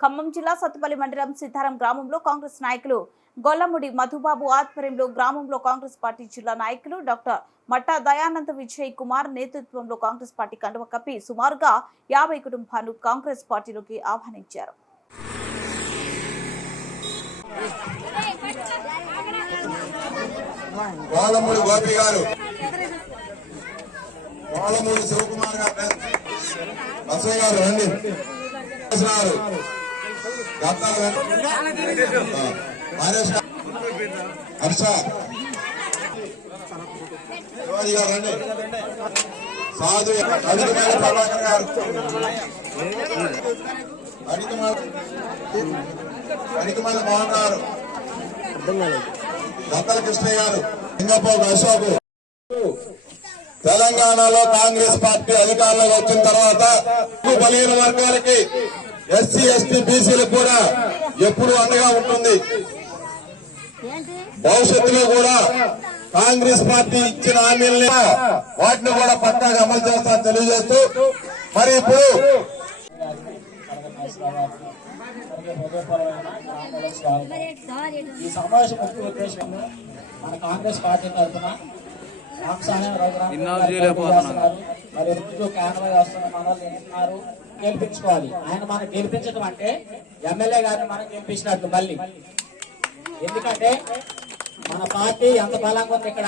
ఖమ్మం జిల్లా సత్తుపల్లి మండలం సిద్ధారం గ్రామంలో కాంగ్రెస్ నాయకులు గొల్లముడి మధుబాబు ఆధ్వర్యంలో గ్రామంలో కాంగ్రెస్ పార్టీ జిల్లా నాయకులు డాక్టర్ మట్టా దయానంద విజయ్ కుమార్ నేతృత్వంలో కాంగ్రెస్ పార్టీ కండువ కప్పి సుమారుగా యాభై కుటుంబాలు కాంగ్రెస్ పార్టీలోకి ఆహ్వానించారు. గోపి గారు. శివకుమార్ గారు రండి. రండి. సాధు అడిగిమైన ప్రభాకర్ గారు. అడిగిమైన మోహన్ గారు. దత్తల కృష్ణయ్య గారు. సింగపూర్ అశోక్. తెలంగాణలో కాంగ్రెస్ పార్టీ అధికారంలోకి వచ్చిన తర్వాత బలహీన వర్గాలకి ఎస్సీ ఎస్టీ బీసీలకు కూడా ఎప్పుడు అండగా ఉంటుంది. భవిష్యత్తులో కూడా కాంగ్రెస్ పార్టీ ఇచ్చిన హామీల్ని వాటిని కూడా పక్కాగా అమలు చేస్తారని తెలియజేస్తూ మరి ఇప్పుడు ఈ సమావేశం ముఖ్య ఉద్దేశం మన కాంగ్రెస్ పార్టీ తరఫున మరి రోజు కాన్వాయ్ వస్తున్న గెలిపించుకోవాలి. ఆయన మనం గెలిపించడం అంటే ఎమ్మెల్యే గారిని మనం గెలిపించినట్టు మళ్ళీ. ఎందుకంటే మన పార్టీ ఎంత బలంగా ఉంది ఇక్కడ